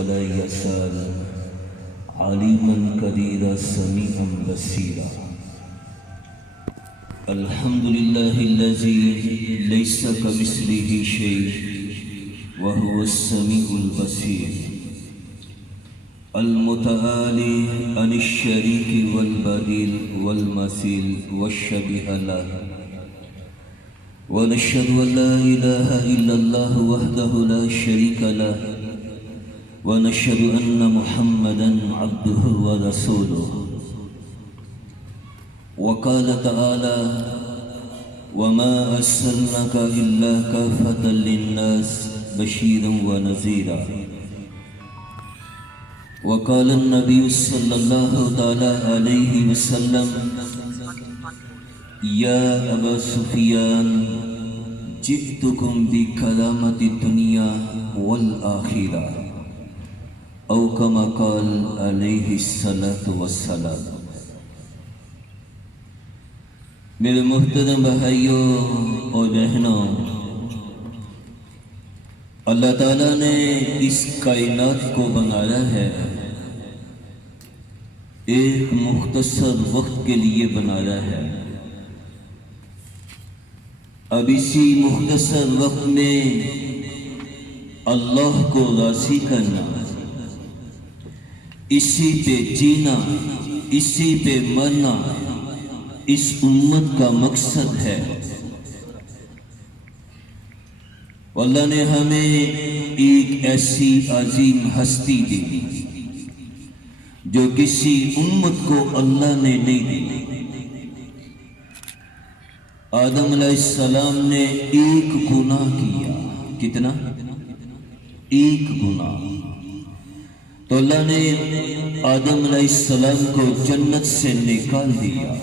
ولا يزال عليما قديرا سميعا بصيرا. الحمد لله الذي ليس كمثله شيء وهو السميع البصير المتعالي عن الشريك والبديل والمثيل والشبيه له. ونشهد أن لا إله إلا الله وحده لا شريك له ونشهد أن محمدا عبده ورسوله. وقال تعالى: وما أرسلناك إلا كافة للناس بشيرا ونذيرا. وقال النبي صلى الله تعالى عليه وسلم: يا أبا سفيان جئتكم بكرامة الدنيا والآخرة، أو كما قال عليه الصلاة والسلام. میرے محترم بھائیوں اور بہنوں، اللہ تعالیٰ نے اس کائنات کو بنایا ہے، ایک مختصر وقت کے لیے بنایا ہے. اب اسی مختصر وقت میں اللہ کو راضی کرنا، اسی پہ جینا، اسی پہ مرنا اس امت کا مقصد ہے. اللہ نے ہمیں ایک ایسی عظیم ہستی دی جو کسی امت کو اللہ نے نہیں دی. آدم علیہ السلام نے ایک گناہ کیا. کتنا؟ ایک گناہ. تو اللہ نے آدم علیہ السلام کو جنت سے نکال دیا.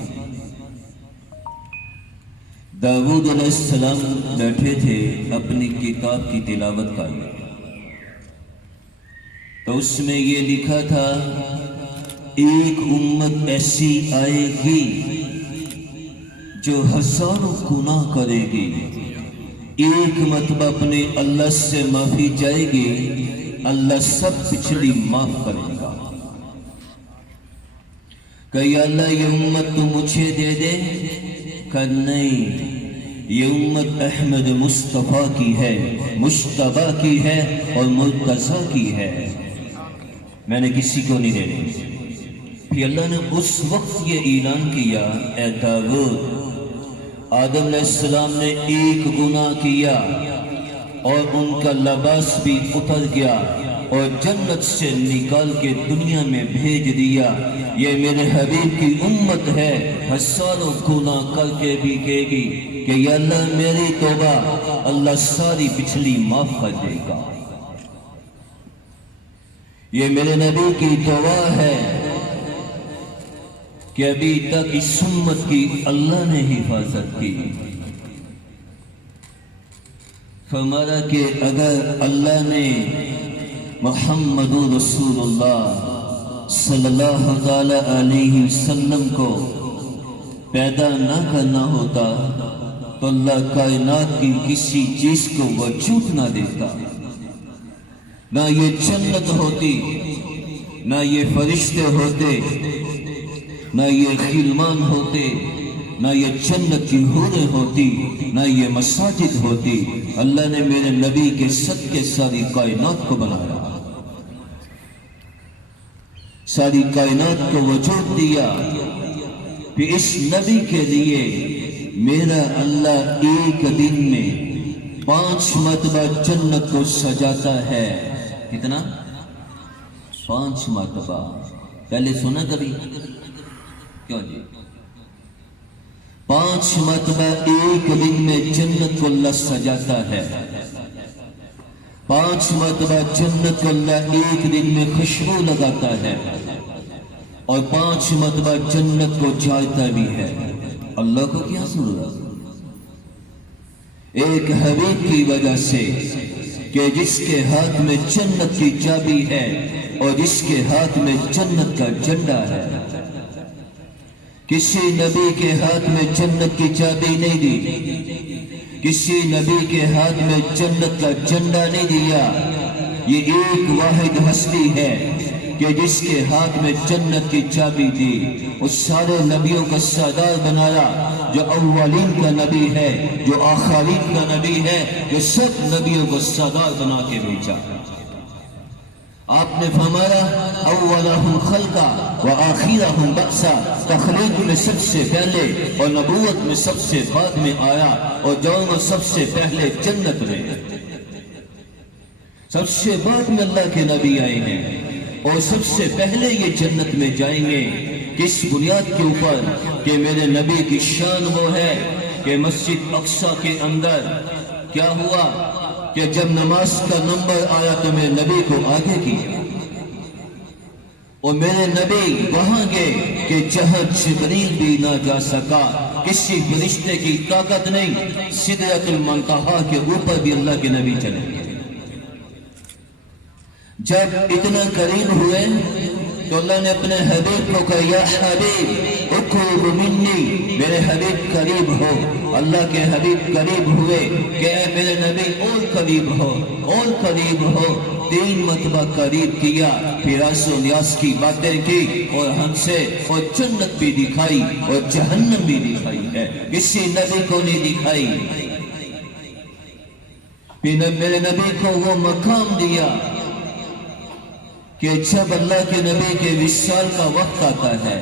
داؤد علیہ السلام بیٹھے تھے اپنی کتاب کی تلاوت کر رہے، تو اس میں یہ لکھا تھا: ایک امت ایسی آئے گی جو ہزاروں گناہ کرے گی، ایک مرتبہ اپنے اللہ سے معافی جائے گی، اللہ سب پچھلی معاف کرے گا. کہ یا اللہ یہ امت تو مجھے دے دے. کہ نہیں، یہ امت احمد مصطفیٰ کی ہے، مجتبیٰ کی ہے اور مرتضیٰ کی ہے، میں نے کسی کو نہیں دینی. پھر اللہ نے اس وقت یہ اعلان کیا: اے داؤد، آدم علیہ السلام نے ایک گناہ کیا اور ان کا لباس بھی اتر گیا اور جنت سے نکال کے دنیا میں بھیج دیا. یہ میرے حبیب کی امت ہے، ہزاروں گناہ کر کے بھی کہے گی کہ یا اللہ میری توبہ، اللہ ساری پچھلی معاف کر دے گا. یہ میرے نبی کی دعا ہے کہ ابھی تک اس امت کی اللہ نے حفاظت کی. فرمایا کہ اگر اللہ نے محمد رسول اللہ صلی اللہ علیہ وسلم کو پیدا نہ کرنا ہوتا تو اللہ کائنات کی کسی چیز کو وجود نہ دیتا. نہ یہ جنت ہوتی، نہ یہ فرشتے ہوتے، نہ یہ غلمان ہوتے، نہ یہ جنت کی حوریں ہوتی، نہ یہ مساجد ہوتی. اللہ نے میرے نبی کے صدقے ساری کائنات کو بنایا، ساری کائنات کو وجود دیا. پھر اس نبی کے لیے میرا اللہ ایک دن میں 5 مرتبہ جنت کو سجاتا ہے. کتنا؟ 5 مرتبہ. پہلے سنا کبھی؟ کیوں جی؟ 5 مرتبہ ایک دن میں جنت کو اللہ سجاتا ہے. 5 مرتبہ جنت کو اللہ ایک دن میں خوشبو لگاتا ہے اور 5 مرتبہ جنت کو جاتا بھی ہے. اللہ کو کیا ضرورت؟ ایک حبیب کی وجہ سے کہ جس کے ہاتھ میں جنت کی چابی ہے اور جس کے ہاتھ میں جنت کا جھنڈا ہے. کسی نبی کے ہاتھ میں جنت کی چابی نہیں دی، کسی نبی کے ہاتھ میں جنت کا جھنڈا نہیں دیا. یہ ایک واحد ہستی ہے کہ جس کے ہاتھ میں جنت کی چابی تھی، اس سارے نبیوں کا سردار بنایا، جو اولین کا نبی ہے، جو آخرین کا نبی ہے، جو سب نبیوں کو سردار بنا کے بھیجا۔ آپ نے فرمایا اولہم خلقا وآخرہم بأسا، تخلیق میں سب سے پہلے اور نبوت میں سب سے بعد میں آیا، اور جو سب سے پہلے جنت میں، سب سے بعد میں اللہ کے نبی آئے ہیں، اور سب سے پہلے یہ جنت میں جائیں گے۔ کس بنیاد کے اوپر؟ کہ میرے نبی کی شان وہ ہے کہ مسجد اقصی کے اندر کیا ہوا کہ جب نماز کا نمبر آیا تو میرے نبی کو آگے کیا، اور میرے نبی وہاں گئے کہ جہاں جبریل بھی نہ جا سکا، کسی فرشتے کی طاقت نہیں، سدرۃ المنتہا کے اوپر بھی اللہ کے نبی چلے گئے۔ جب اتنا قریب ہوئے تو اللہ نے اپنے حبیب کو کہا یا حبیب اقرب منی، میرے حبیب قریب ہو۔ اللہ کے حبیب قریب ہوئے کہ اے میرے نبی اور قریب ہو، اور قریب ہو۔ 3 مرتبہ قریب کیا، پھر راس و نیاز کی باتیں کی، اور ہم سے اور جنت بھی دکھائی اور جہنم بھی دکھائی ہے، کسی نبی کو نہیں دکھائی۔ پھر میرے نبی کو وہ مقام دیا کہ جب اللہ کے نبی کے وصال کا وقت آتا ہے،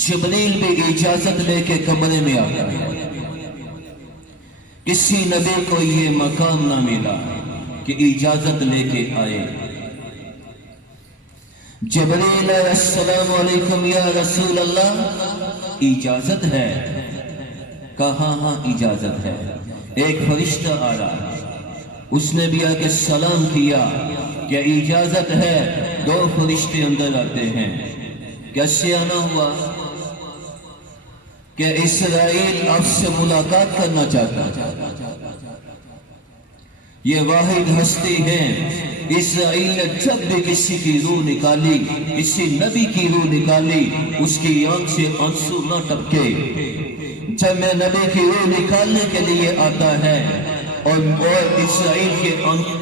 جبریل بھی اجازت لے کے کمرے میں آتا ہے۔ کسی نبی کو یہ مقام نہ ملا کہ اجازت لے کے آئے۔ جبریل السلام علیکم یا رسول اللہ، اجازت ہے؟ کہا ہاں اجازت ہے۔ ایک فرشتہ آ رہا، اس نے بھی آ کے سلام کیا کہ اجازت ہے۔ 2 فرشتے اندر آتے ہیں۔ کیسے آنا ہوا؟ کہ اسرائیل آپ سے ملاقات کرنا چاہتا ہے۔ یہ واحد ہستی ہے۔ اسرائیل نے جب بھی کسی کی روح نکالی، کسی نبی کی روح نکالی، اس کی آنکھ سے آنسو نہ ٹپکے۔ جب میں نبی کی روح نکالنے کے لیے آتا ہے اور اسرائیل کے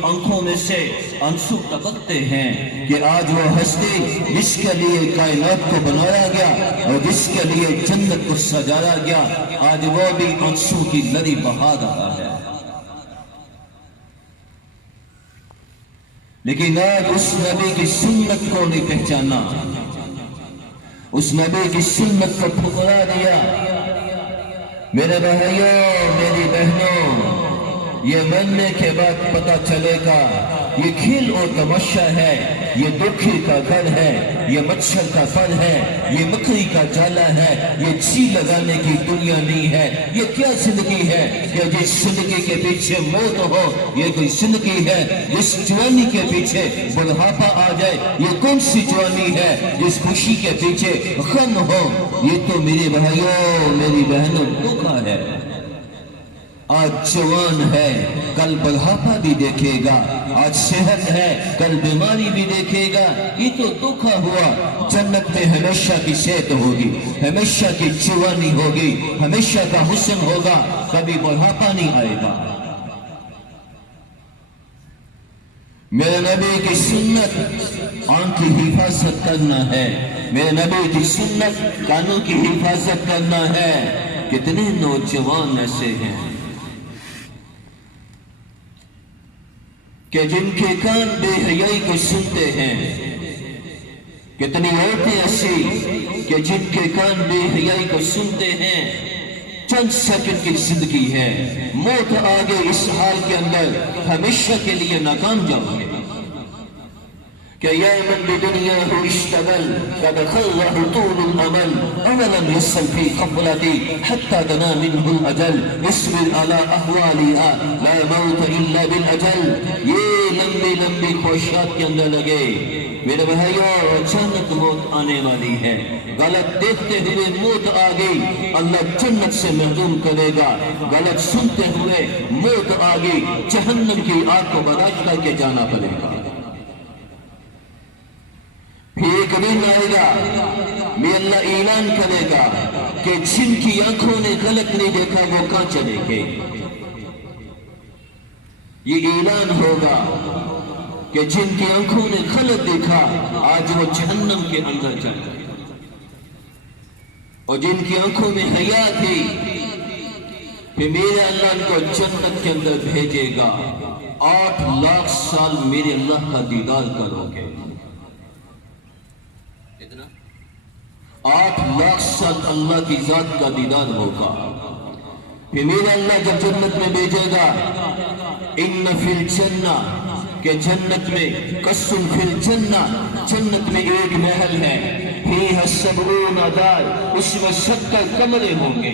آنکھوں میں سے آنسو ٹپکتے ہیں کہ آج وہ ہستی جس کے لیے کائنات کو بنایا گیا اور جس کے لیے جنت کو سجایا گیا، آج وہ بھی آنسو کی لری بہا رہا ہے۔ لیکن آج اس نبی کی سنت کو نہیں پہچانا، اس نبی کی سنت کو ٹھکرا دیا۔ میرے بھائیوں، میری بہنوں، یہ مرنے کے بعد پتہ چلے گا یہ کھیل اور تماشا ہے، یہ دکھی کا گھر ہے، یہ مچھر کا پر ہے، یہ مکڑی کا جالا ہے، یہ جی لگانے کی دنیا نہیں ہے۔ یہ کیا زندگی ہے کہ جس زندگی کے پیچھے موت ہو؟ یہ کوئی زندگی ہے جس جوانی کے پیچھے بڑھاپا آ جائے؟ یہ کون سی جوانی ہے جس خوشی کے پیچھے غم ہو؟ یہ تو میرے بھائیوں، میری بہنوں، دھوکا ہے۔ آج جوان ہے، کل بڑھاپا بھی دیکھے گا، آج صحت ہے، کل بیماری بھی دیکھے گا۔ یہ تو دھوکا ہوا۔ جنت میں ہمیشہ کی صحت ہوگی، ہمیشہ کی جوانی ہوگی، ہمیشہ کا حسن ہوگا، کبھی بڑھاپا نہیں آئے گا۔ میرے نبی کی سنت آنکھ کی حفاظت کرنا ہے، میرے نبی کی سنت کانوں کی حفاظت کرنا ہے۔ کتنے نوجوان ایسے ہیں کہ جن کے کان بے حیائی کو سنتے ہیں، کتنی عورتیں ایسی کہ جن کے کان بے حیائی کو سنتے ہیں۔ چند سیکنڈ کی زندگی ہے، موت آگے اس حال کے اندر ہمیشہ کے لیے ناکام جاؤ گے کہ یا من بدنیاہ اشتغل قد خلہ طول الامل اولم یسل فی قبلتی حتی دنا منہ الاجل اصبر علی احوالیہا لا موت الا بالاجل۔ یہ لمبی لمبی خواہشات کے اندر لگے میرے بھائیوں، اچانک موت آنے والی ہے۔ غلط دیکھتے ہوئے موت آ گئی، اللہ جنت سے محروم کرے گا۔ غلط سنتے ہوئے موت آ گئی، جہنم کی آگ کو برداشت کر کے جانا پڑے گا۔ پھر ایک دن آئے گا، میں اللہ اعلان کرے گا کہ جن کی آنکھوں نے غلط نہیں دیکھا وہ کہاں چلے گئے۔ یہ اعلان ہوگا کہ جن کی آنکھوں نے خلق دیکھا آج وہ جہنم کے اندر چل گئے، اور جن کی آنکھوں میں حیا تھی پھر میرے اللہ ان کو جنت کے اندر بھیجے گا۔ 8 لاکھ سال میرے اللہ کا دیدار کرو گے، 8 لاکھ سال اللہ کی ذات کا دیدار ہوگا۔ پھر میرے اللہ جب جنت میں بھیجے گا، ان فی الجنہ، کہ جنت میں قصر فی الجنہ، جنت میں ایک محل ہے، فیہا 70 دار، اس میں 70 کمرے ہوں گے،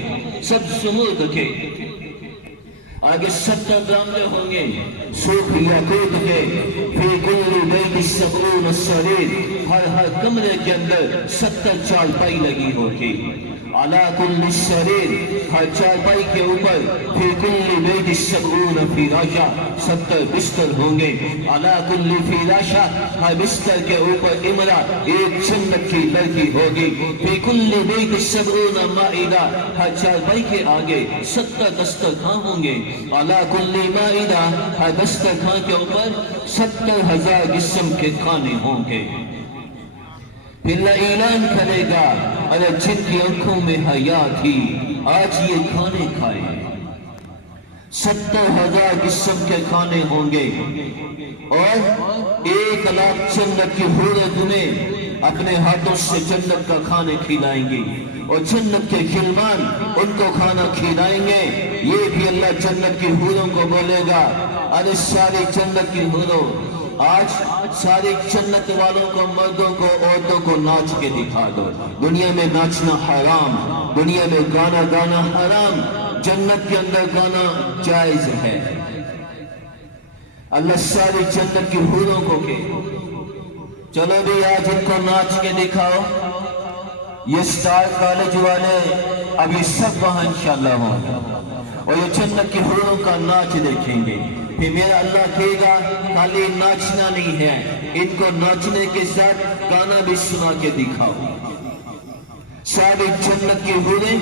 سب سمود کے آگے 70 کمرے ہوں گے، سوکھ یاقوت کے، فی کل بیت 70 سریر، ہر کمرے کے اندر 70 چارپائی لگی ہوگی، علی کل سریر، ہر چارپائی کے اوپر، فی کل بیت 70 فراشہ، 70 بستر ہوں گے، علی کل فراشہ، ہر بستر کے اوپر امرا، ایک جنت کی لڑکی ہوگی، فی کل بیت 70 مائدہ، ہر چارپائی کے آگے 70 دسترخوان ہوں گے، علی کل مائدہ، ہر دسترخوان کے اوپر 70,000 قسم کے کھانے ہوں گے۔ پھر اللہ اعلان کرے گا، اگر جن کی آنکھوں میں حیا تھی آج یہ کھانے کھائے، 70,000 قسم کے کھانے ہوں گے، اور 1 لاکھ جنت کی حوریں تمہیں اپنے ہاتھوں سے جنت کا کھانے کھلائیں گی، اور جنت کے خلمان ان کو کھانا کھلائیں گے۔ یہ بھی اللہ جنت کی حوروں کو بولے گا، ارے ساری جنت کی حوروں، آج سارے جنت والوں کو، مردوں کو، عورتوں کو ناچ کے دکھا دو۔ دنیا میں ناچنا حرام، دنیا میں گانا گانا حرام، جنت کے اندر گانا جائز ہے۔ اللہ ساری جنت کی حوروں کو کہ چلو بھی آج ان کو ناچ کے دکھاؤ۔ یہ سٹار کالج والے اب یہ سب وہاں انشاءاللہ ہوں گے، اور یہ جنت کی حوروں کا ناچ دیکھیں گے۔ پھر میرا اللہ کہے گا خالی ناچنا نہیں ہے، ان کو ناچنے کے ساتھ گانا بھی سنا کے دکھاؤ۔ ساری جنت کی حوریں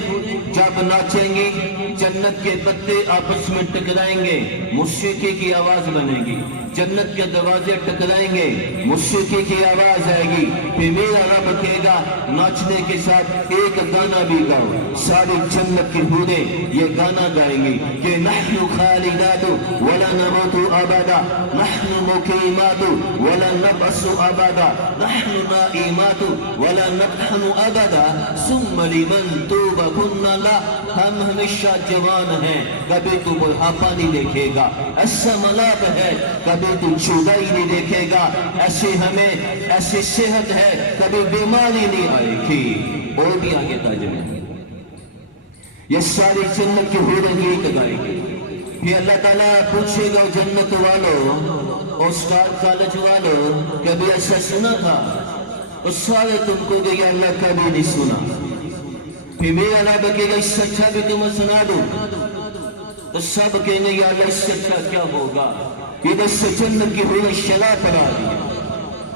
جب ناچیں گی، جنت کے پتے آپس میں ٹکرائیں گے، موسیقی کی آواز بنے گی، جنت کے دروازے ٹکرائیں گے، موسیقی کی آواز آئے گی، پھر میرا رب کہے گا ناچنے کے ساتھ ایک گانا بھی گاؤ۔ ساری جنت کی حوریں یہ گانا گائیں گی کہ نحن خالدات ولا نموت ابدا، نحن مقیمات ولا نبعث ابدا، نحن نائمات ولا نطحن ابدا، ثم لمن توب كنا لا، ہم ہمیشہ جوان ہیں، کبھی تو بڑھاپا نہیں دیکھے گا، ایسا ملاب ہے کبھی تو چودائی نہیں دیکھے گا، ایسی صحت ہے کبھی بیماری نہیں آئے گی۔ اور بھی آگے ترجمہ، یہ ساری جنت کی حوریں گیت گائیں گے۔ پھر اللہ تعالیٰ پوچھے گا جنت والوں اور سٹار کالج والوں، کبھی ایسا سنا تھا؟ اور سارے تم کو کہ یا اللہ کبھی نہیں سنا۔ پھر میرا رب کہے گا اس سے اچھا بھی تمہیں سنا دوں، تو سب کہیں گے یا اللہ اس سے اچھا کیا ہوگا؟ ادھر سے جنت کی حوریں شراب پڑا رہی ہیں،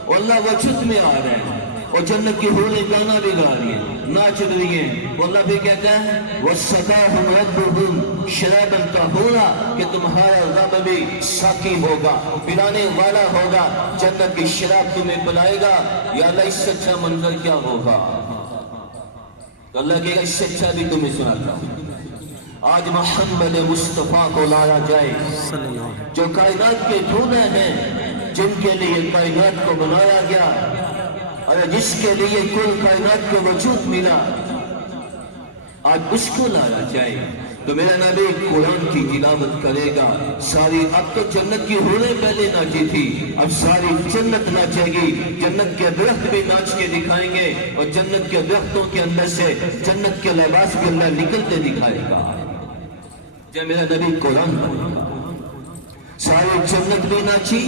اور اللہ وجود میں آ رہے ہیں، اور جنت کی حوریں گانا بھی گا رہی ہیں، ناچ رہی ہیں، اور اللہ بھی کہتا ہے وَسَقَاهُمْ رَبُّهُمْ شَرَابًا طَهُورًا، کہ تمہارا رب بھی ساقی ہوگا، پلانے والا ہوگا، جنت کی شراب تمہیں پلائے گا۔ یا اللہ اس سے اچھا منظر کیا ہوگا؟ تو اللہ کہے گا اس سے اچھا بھی تمہیں سناتا ہوں۔ آج محمد مصطفیٰ کو لایا جائے جو کائنات کے دھونے ہیں، جن کے لیے کائنات کو بنایا گیا، اور جس کے لیے کل کائنات کو وجود ملا، آج اس کو لایا جائے تو میرا نبی قرآن کی تلاوت کرے گا۔ ساری اب تو جنت کی حوریں پہلے ناچی تھی، اب ساری جنت ناچے گی، جنت کے درخت بھی ناچ کے دکھائیں گے، اور جنت کے درختوں کے اندر سے جنت کے لباس بھی اللہ نکلتے دکھائے گا جب میرا نبی قرآن پڑھے گا۔ ساری جنت بھی ناچی،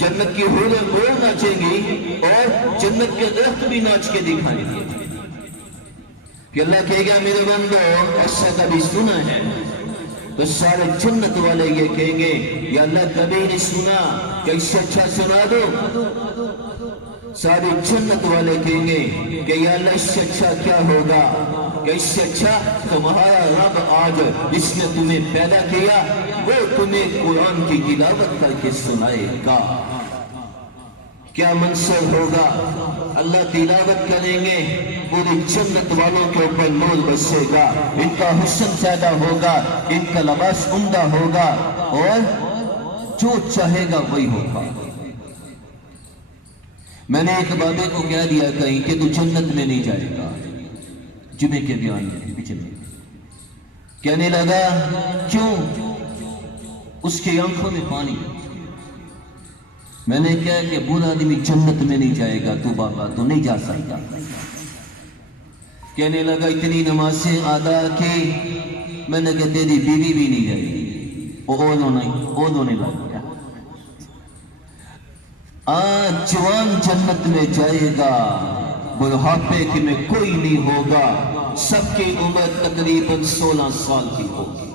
جنت کی حوریں وہ ناچیں گی، اور جنت کے درخت بھی ناچ کے دکھائیں گے۔ کہ اللہ کہے گا میرے بندو ایسا کبھی سنا ہے؟ تو سارے جنت والے یہ کہیں گے یا اللہ کبھی نہیں سنا کہ اس سے اچھا سنا دو. سارے جنت والے کہیں گے کہ یا اللہ اس سے اچھا کیا ہوگا, کہ اس سے اچھا تمہارا رب آج جس نے تمہیں پیدا کیا وہ تمہیں قرآن کی تلاوت کر کے سنائے گا. کیا منظر ہوگا, اللہ تلاوت کریں گے, پوری جنت والوں کے اوپر نور برسے گا, ان کا حسن پیدا ہوگا, ان کا لباس عمدہ ہوگا, اور جو چاہے گا وہی ہوگا. میں نے ایک بابے کو کہہ دیا کہیں کہ تو جنت میں نہیں جائے گا, جمعے کے بیان میں پچھلے کہنے لگا کیوں, اس کی آنکھوں میں پانی. میں نے کہا کہ برا آدمی جنت میں نہیں جائے گا, تو بابا تو نہیں جا سکتا. کہنے لگا اتنی نمازیں ادا کی. میں نے کہا تیری بیوی بھی نہیں جائے گی, وہ ہونے لگ گیا. آج جوان جنت میں جائے گا, بڑھاپے کے میں کوئی نہیں ہوگا, سب کی عمر تقریباً 16 سال کی ہوگی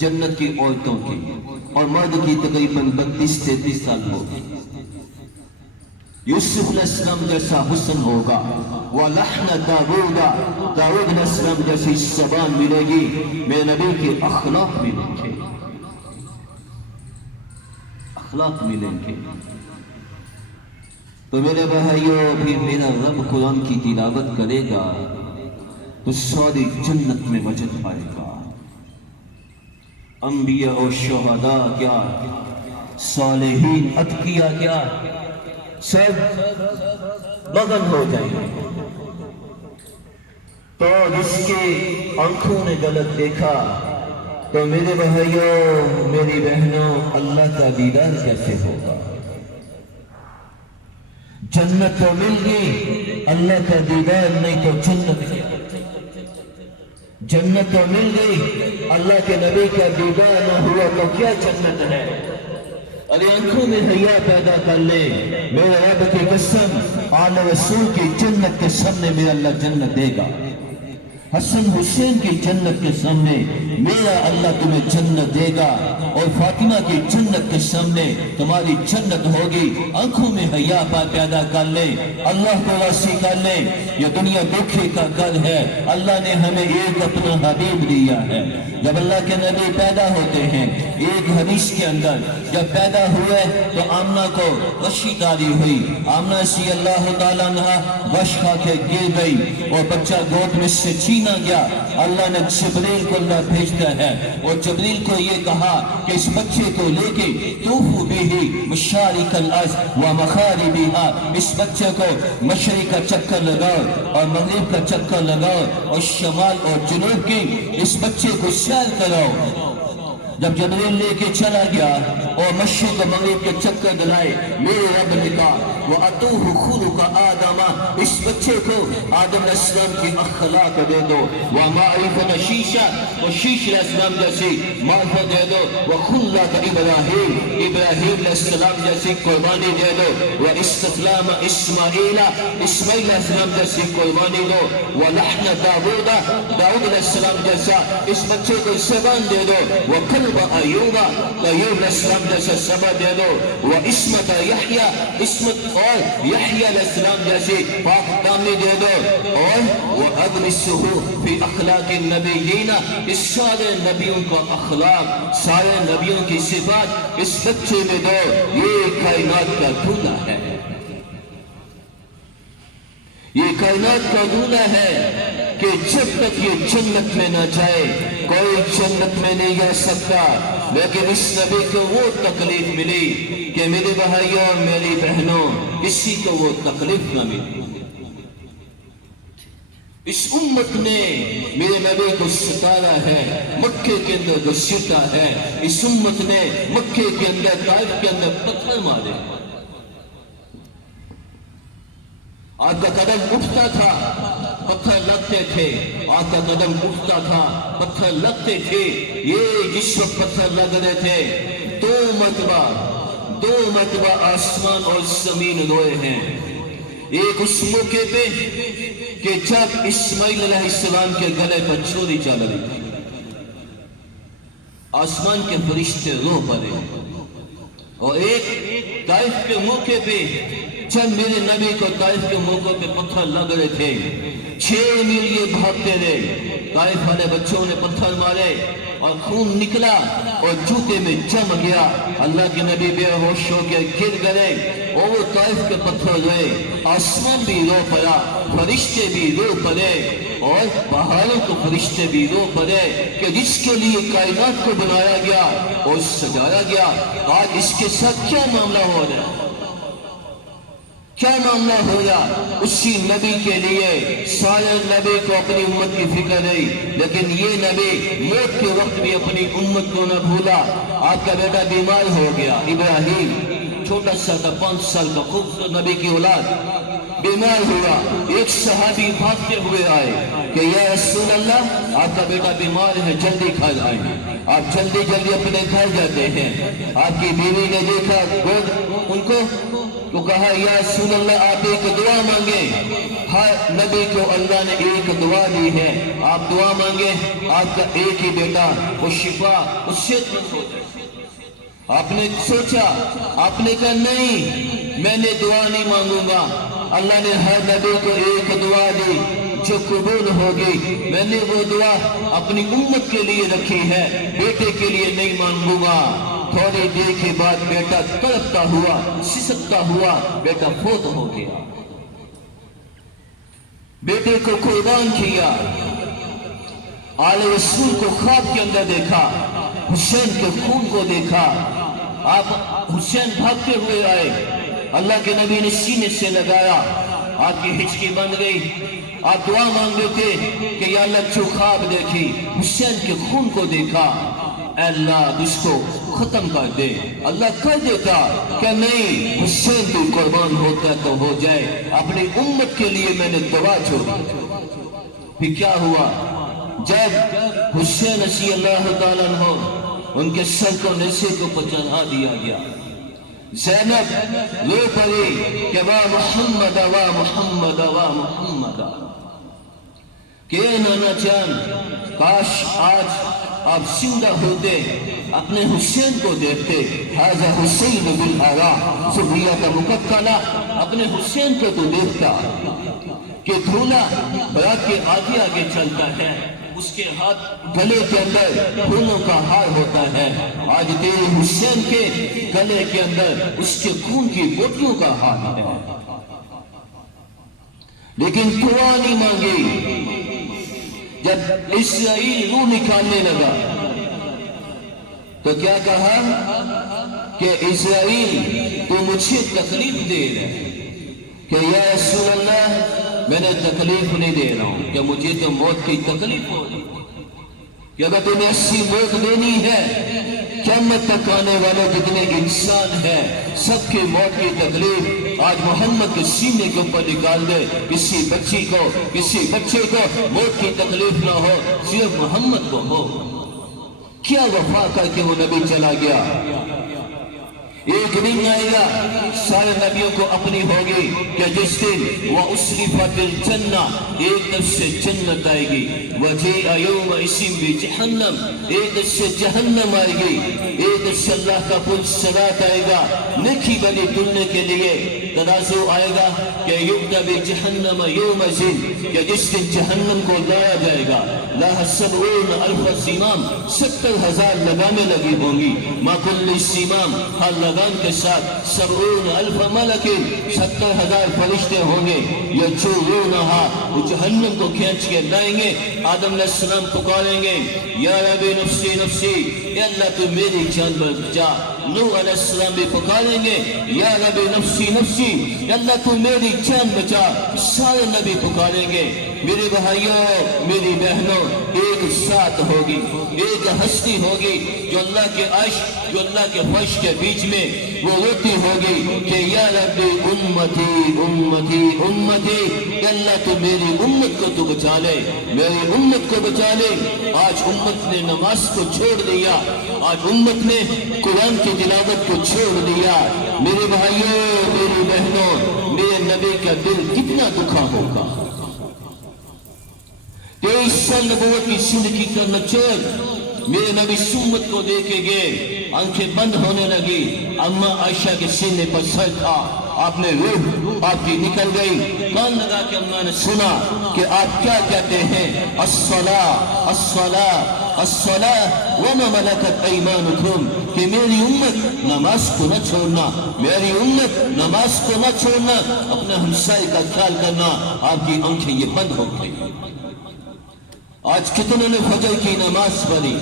جنت کی عورتوں کی, اور مرد کی تقریباً 32-33 سال ہوگی. یوسف علیہ السلام جیسا حسن ہوگا, وَلَحْنَ دَاوُودَ, داؤد علیہ السلام جیسی زبان ملے گی. میرے نبی کے اخلاق ملیں گے, اخلاق ملیں گے. تو میرے بھائیوں بھی میرا رب قرآن کی تلاوت کرے گا تو ساری جنت میں وجد پائے گا. انبیاء و شہداء کیا, صالحین اتقیاء کیا, سب مگن ہو جائیں گے. تو جس کے آنکھوں نے غلط دیکھا, تو میرے بھائیوں میری بہنوں اللہ کا دیدار کیسے ہوگا. جنت تو مل گئی, اللہ کا دیدار نہیں تو جنت کیا. جنت تو مل گئی, اللہ کے نبی کا دیدار نہ ہوا تو کیا جنت ہے. ارے آنکھوں میں حیا پیدا کر لے, میرے رب کی قسم آل رسول کی جنت کے سامنے میرا اللہ جنت دے گا. حسن حسین کی جنت کے سامنے میرا اللہ تمہیں جنت دے گا, اور فاطمہ کی جنت کے سامنے تمہاری جنت ہوگی. آنکھوں میں حیا پیدا کر لے, اللہ کو راضی کر لے. یہ دنیا دھوکے کا گھر ہے, اللہ نے ہمیں ایک اپنا حبیب دیا ہے. جب اللہ کے نبی پیدا ہوتے ہیں, ایک حدیث کے اندر جب پیدا ہوئے تو آمنہ کو غشی تاری ہوئی. آمنہ رضی اللہ تعالیٰ عنہا غش کھا کے گر گئی اور بچہ گود میں سے چھینا گیا. اللہ نے جبریل کو اللہ بھیجتا ہے, اور جبریل کو یہ کہا کہ اس بچے کو لے کے طوفوا بہ مشارق الارض و مغاربہا, اس بچے کو مشرق کا چکر لگاؤ اور مغرب کا چکر لگاؤ, اور شمال اور جنوب کی اس بچے کو سیر کراؤ. جب جبریل لے کے چلا گیا اور مشرق و مغرب کے چکر دلائے, میرے رب نے کہا وَأَتُوهُ خُلُقَ آدَمَ, اس بچے کو آدم علیہ السلام کی اخلاق دے دو. وَمَعْرِفَةَ شِيشَ, اور شیش علیہ السلام جیسی معرفت دے دو. وَخُلَّةَ إِبْرَاهِيم, ابراہیم علیہ السلام جیسی قربانی دے دو. وَإِسْتَسْلَامَ إِسْمَعِيلَ, اسماعیل علیہ السلام جیسی قربانی دو. وَلَحْنَ دَاوُودَ, داؤد علیہ السلام جیسا اس بچے کو زبان دے دو. وَقَلْبَ ایوب, ایوب علیہ السلام جیسا صبر دے دو. وَإِسْمَةَ یحییٰ, اسمت اور یحییٰ علیہ السلام جیسی پاک دامنی دے دو. اور وَأَغْرِسُهُ فِي أَخْلَاقِ النَّبِيِّينَ, اس سارے نبیوں کا اخلاق, سارے نبیوں کی صفات اس بچے میں دو. یہ کائنات کا دولہ ہے, یہ کائنات کا دولہ ہے کہ جب تک یہ جنت میں نہ جائے کوئی جنت میں نہیں جا سکتا. لیکن اس نبی کو وہ تکلیف ملی کہ میرے بھائیوں اور میری بہنوں کسی کو وہ تکلیف نہ ملی. اس امت نے میرے نبی کو ستارا ہے, مکے کے اندر گھسیٹا ہے. اس امت نے مکے کے اندر, طائف کے اندر پتھر مارے. آپ کا قدم اٹھتا تھا پتھر لگتے تھے, آپ کا قدم اٹھتا تھا پتھر لگتے تھے. یہ جس وقت پتھر لگ رہے تھے دو مرتبہ آسمان اور زمین روئے ہیں. ایک اس موقع پہ کہ جب اسماعیل علیہ السلام کے گلے پر چھری چل رہی تھی, آسمان کے فرشتے رو پڑے، اور ایک طائف کے موقع پہ جب میرے نبی کو طائف کے موقع پہ پتھر لگ رہے تھے، 6 میل یہ بھاگتے رہے، طائف والے بچوں نے پتھر مارے اور خون نکلا اور جوتے میں جم گیا، اللہ کے نبی بے ہوش ہو کے گر گئے، اور وہ طائف کے پتھر روئے، آسمان بھی رو پڑا، فرشتے بھی رو پڑے، اور پہاڑوں کو فرشتے بھی رو پڑے کہ جس کے لیے کائنات کو بنایا گیا اور سجایا گیا، آج اس کے ساتھ کیا معاملہ ہو رہا ہے، کیا معاملہ ہو رہا؟ اسی نبی کے لیے سارے نبی کو اپنی امت کی فکر رہی، لیکن یہ نبی موت کے وقت بھی اپنی امت کو نہ بھولا۔ آپ کا بیٹا بیمار ہو گیا، ابراہیم چھوٹا سا تھا، 5 سال کا خوبصورت نبی کی اولاد، بیمار ہوا، ایک صحابی بھاگتے ہوئے آئے کہ یا رسول اللہ آپ کا بیٹا بیمار ہے، جلدی گھر آئیں۔ آپ جلدی جلدی اپنے گھر جاتے ہیں، آپ کی بیوی نے دیکھا ان کو تو کہا یا رسول اللہ آپ ایک دعا مانگیں، ہر نبی کو اللہ نے ایک دعا دی ہے، آپ دعا مانگیں آپ کا ایک ہی بیٹا وہ شفا اس سے ہو جائے۔ آپ نے سوچا، آپ نے کہا نہیں میں نے دعا نہیں مانگوں گا، اللہ نے ہر نبی کو ایک دعا دی جو قبول ہوگی، میں نے وہ دعا اپنی امت کے لیے رکھی ہے، بیٹے کے لیے نہیں مانگوں گا۔ تھوڑی دیر کے بعد بیٹا تڑپتا ہوا سسکتا ہوا بیٹا فوت ہو گیا، بیٹے کو قربان کیا۔ آل رسول کو خواب کے اندر دیکھا، حسین کے خون کو دیکھا، آپ حسین بھاگتے ہوئے آئے، اللہ کے نبی نے سینے سے لگایا، آپ کی ہچکی بند گئی، آپ دعا مانگے تھے کہ یا اللہ جو خواب دیکھی حسین کے خون کو دیکھا، اے اللہ اس کو ختم کر دے، اللہ کر دیتا کہ نہیں حسین تو قربان ہوتا تو ہو جائے، اپنی امت کے لیے میں نے دعا چھوڑی۔ پھر کیا ہوا؟ جب حسین رضی اللہ تعالیٰ عنہ ان کے سر کو نیزے کے اوپر چڑھا دیا گیا، زینب رو پڑی کہ وا محمد وا محمد وا محمد، کہ نانا جان کاش آج آپ زندہ ہوتے، اپنے حسین کو دیکھتے، ھذا حسین بالآراء ذریۃ مقتلہ، اپنے حسین کو تو دیکھتا کہ دھولا برات کے آگے آگے چلتا ہے، اس کے ہاتھ گلے کے اندر پھولوں کا ہار ہوتا ہے، آج تیرے حسین کے گلے کے اندر اس کے خون کی بوٹیوں کا ہار ہے، لیکن دعا نہیں مانگی۔ جب اسرائیل روح نکالنے لگا تو کیا کہا کہ اسرائیل تو مجھے تکلیف دے رہے کہ یا رسول اللہ میں نے تکلیف نہیں دے رہا ہوں کہ مجھے تو موت کی تکلیف ہو رہی کہ اگر تمہیں ایسی موت دینی ہے، قیامت تک آنے والے جتنے انسان ہیں سب کی موت کی تکلیف آج محمد کے سینے کے اوپر نکال دے، کسی بچی کو کسی بچے کو موت کی تکلیف نہ ہو، صرف محمد کو ہو۔ کیا وفا کر کے وہ نبی چلا گیا؟ ایک دن آئے گا سارے نبیوں کو اپنی ہوگی کہ جس دن وَأُسْلِفَتِ الْجَنَّةِ ایک طرف سے جنت آئے گی، وَجِيءَ يَوْمَئِذٍ بِجَهَنَّمَ ایک طرف سے جہنم آئے گی، ایک طرف سے اللہ کا پل صراط آئے گا نیکی بلی تلنے کے لیے، ترازو آئے گا کہ يُؤْتَ بِجَهَنَّمَ يَوْمَئِذٍ کہ جس دن جہنم کو لایا جائے گا، لَهَا 70,000 سیمام 70,000 لگامیں لگی ہوں گی، مَا كُلِّ سیمام ہر لگام کے ساتھ 70,000 ملک 70,000 فرشتے ہوں گے، یجرونہا وہ جہنم کو کھینچ کے لائیں گے، آدم علیہ السلام پکاریں گے یا رب نفسی نفسی، اے اللہ تو میری جان بچا، نوح علیہ السلام بھی پکاریں گے یا رب نفسی نفسی، اے اللہ تو میری جان بچا، سارے نبی پکاریں گے۔ میرے بھائیوں میری بہنوں ایک ذات ہوگی، ایک ہستی ہوگی جو اللہ کے عرش جو اللہ کے فرش کے بیچ میں وہ روتی ہوگی کہ یا رب امتی امتی امتی، کہ اللہ تو میری امت کو تو بچا لے، میری امت کو بچا لے۔ آج امت نے نماز کو چھوڑ دیا، آج امت نے قرآن کی تلاوت کو چھوڑ دیا۔ میرے بھائیوں میری بہنوں میرے نبی کا دل کتنا دکھا ہوگا۔ 23 سال نبوت کی زندگی کا نچوڑ میرے نبی سمت کو دیکھے گئے، آنکھیں بند ہونے لگی، اما عائشہ کے سینے پر سر تھا، آپ نے روح آپ کی نکل گئی، کان لگا کے اماں نے سنا کہ آپ کیا کہتے ہیں، الصلاۃ الصلاۃ الصلاۃ وما ملکت ایمانکم، کہ میری امت نماز کو نہ چھوڑنا، میری امت نماز کو نہ چھوڑنا، اپنے ہمسائے کا خیال کرنا۔ آپ کی آنکھیں یہ بند ہو گئی۔ آج کتنے نے فجر کی نماز پڑھی،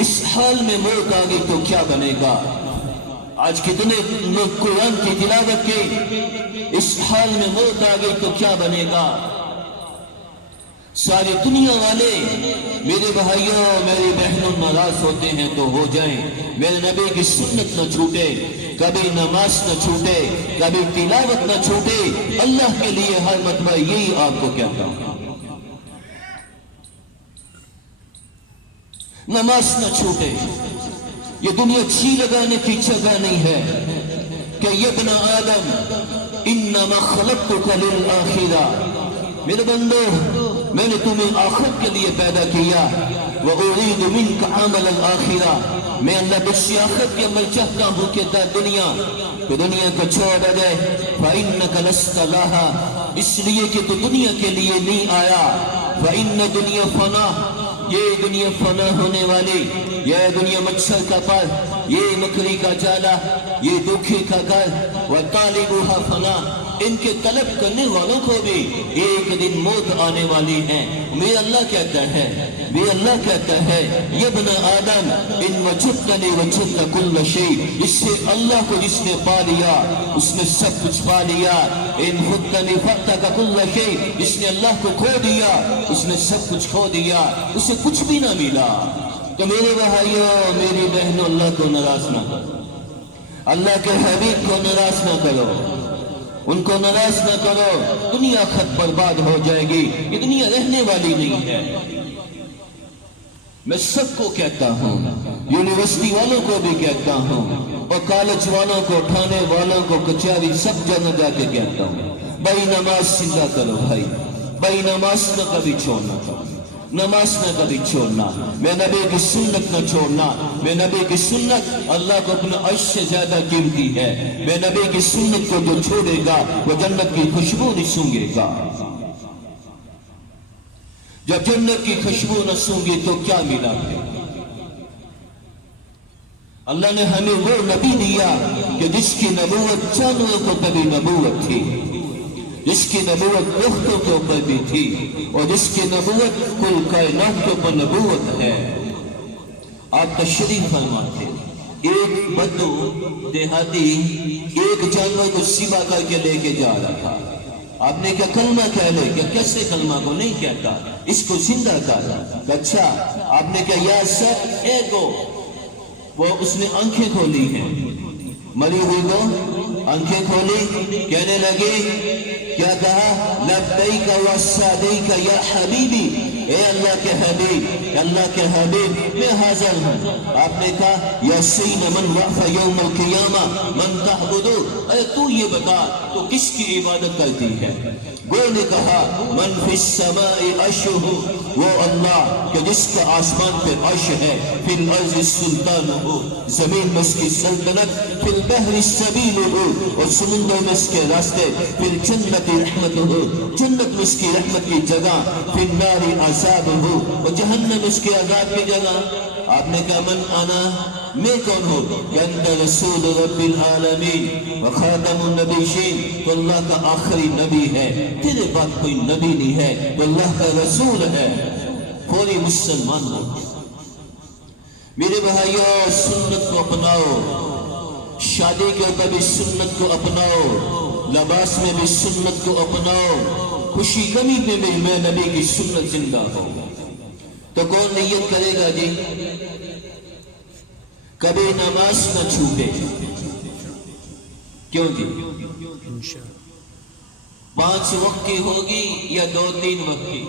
اس حال میں موت آ گئی تو کیا بنے گا؟ آج کتنے لوگ قرآن کی تلاوت کی، اس حال میں موت آ گئی تو کیا بنے گا؟ ساری دنیا والے میرے بھائیوں میری بہنوں ناراض ہوتے ہیں تو ہو جائیں، میرے نبی کی سنت نہ چھوٹے، کبھی نماز نہ چھوٹے، کبھی تلاوت نہ چھوٹے، اللہ کے لیے ہر مرتبہ یہی آپ کو کہتا ہوں، نماز نہ چھوٹے۔ یہ دنیا چھی لگانے کی جگہ نہیں ہے کہ یا ابن آدم انما خلقتک للآخرہ، میرے بندو میں نے تمہیں آخرت کے لیے پیدا کیا، وَأُرِيدُ مِنْكَ عَمَلَ الْآخِرَةِ، میں اللہ تجھ سے آخرت کے عمل چاہتا ہوں کہ دنیا کو چھوڑ دے، فَإِنَّكَ لَسْتَ لَهَا، اس لیے کہ تو دنیا کے لیے نہیں آیا، فَإِنَّ دنیا فنا، یہ دنیا فنا ہونے والی، یہ دنیا مچھر کا پر، یہ مکڑی کا جالا، یہ دھوکے کا گھر، وَطَالِبُهَا فنا، ان کے طلب کرنے والوں کو بھی ایک دن موت آنے والی ہے۔ میرا اللہ کہتا ہے، میرا اللہ کہتا ہے، یا ابن آدم ان وجدتنی وجدت کل شیء، اس سے اللہ کو جس نے پا لیا اس نے سب کچھ پا لیا، ان فتنی فتک کل شیء، جس نے اللہ کو کھو دیا اس نے سب کچھ کھو دیا، اسے کچھ بھی نہ ملا۔ تو میرے بھائیوں میری بہنوں، اللہ کو ناراض نہ کرو، اللہ کے حبیب کو ناراض نہ کرو، ان کو ناراض نہ کرو، دنیا خط برباد ہو جائے گی، یہ دنیا رہنے والی نہیں ہے۔ میں سب کو کہتا ہوں، یونیورسٹی والوں کو بھی کہتا ہوں، اور کالج والوں کو، تھانے والوں کو، کچہری سب جگہ جا کے کہتا ہوں، بھائی نماز زندہ کرو، بھائی نماز نہ کبھی چھوڑنا، نماز نہ کبھی چھوڑنا، میں نبی کی سنت نہ چھوڑنا، میں نبی کی سنت اللہ کو اپنے عرش سے زیادہ قیمتی ہے، میں نبی کی سنت کو جو چھوڑے گا وہ جنت کی خوشبو نہیں سونگے گا، جب جنت کی خوشبو نہ سونگے تو کیا ملا ہے؟ اللہ نے ہمیں وہ نبی دیا کہ جس کی نبوت جانوروں کو کبھی نبوت تھی، جس کی نبوت درختوں کے اوپر بھی تھی، اور جس کی نبوت کل کائنات کے اوپر نبوت ہے۔ آپ تشریف فرما تھے، ایک بدو دیہاتی ایک جانور کو ذبح کر کے لے کے جا رہا تھا، آپ نے کیا کلمہ کہہ لے، کہ کیسے کلمہ کو نہیں کہتا، اس کو زندہ کر، اچھا آپ نے کہا یا سر اے گو، وہ اس نے آنکھیں کھولی ہیں، مری ہوئی کو آنکھیں کھولی، کہنے لگے، کیا کہا، لبیک و سعدیک یا حبیبی، اے اللہ کے حبیب، اے اللہ کے حبیب میں حاضر ہوں۔ آپ نے کہا یا سین من وقف یوم القیامہ من تعبدو، اے تو یہ بتا تو کس کی عبادت کرتی ہے؟ وہ نے کہا من فی السماء عرشہ، وہ اللہ کہ جس کا آسمان پہ عرش ہے، فی الارض سلطانہ، زمین میں اس کی سلطنت، فی البحر سبیلہ، اور سمندر میں اس کے راستے، فی الجنت رحمتہ، جنت میں اس کی رحمت کی جگہ، فی النار عذابہ، اور جہنم اس کے عذاب کی جگہ۔ آپ نے کہا من انا، میں کون ہوں؟ کہ انت رسول رب العالمین و خاتم النبیین، تو اللہ کا آخری نبی ہے، تیرے بعد کوئی نبی نہیں ہے، تو اللہ کا رسول ہے، پوری مسلمان ہو۔ میرے بھائیوں سنت کو اپناؤ، شادی کے اوپر بھی سنت کو اپناؤ، لباس میں بھی سنت کو اپناؤ، خوشی غمی میں بھی میں نبی کی سنت زندہ ہوں۔ تو کون نیت کرے گا جی کبھی نماز نہ چھوٹے؟ کیوں جی؟ 5 وقت کی ہوگی یا 2-3 وقت کی؟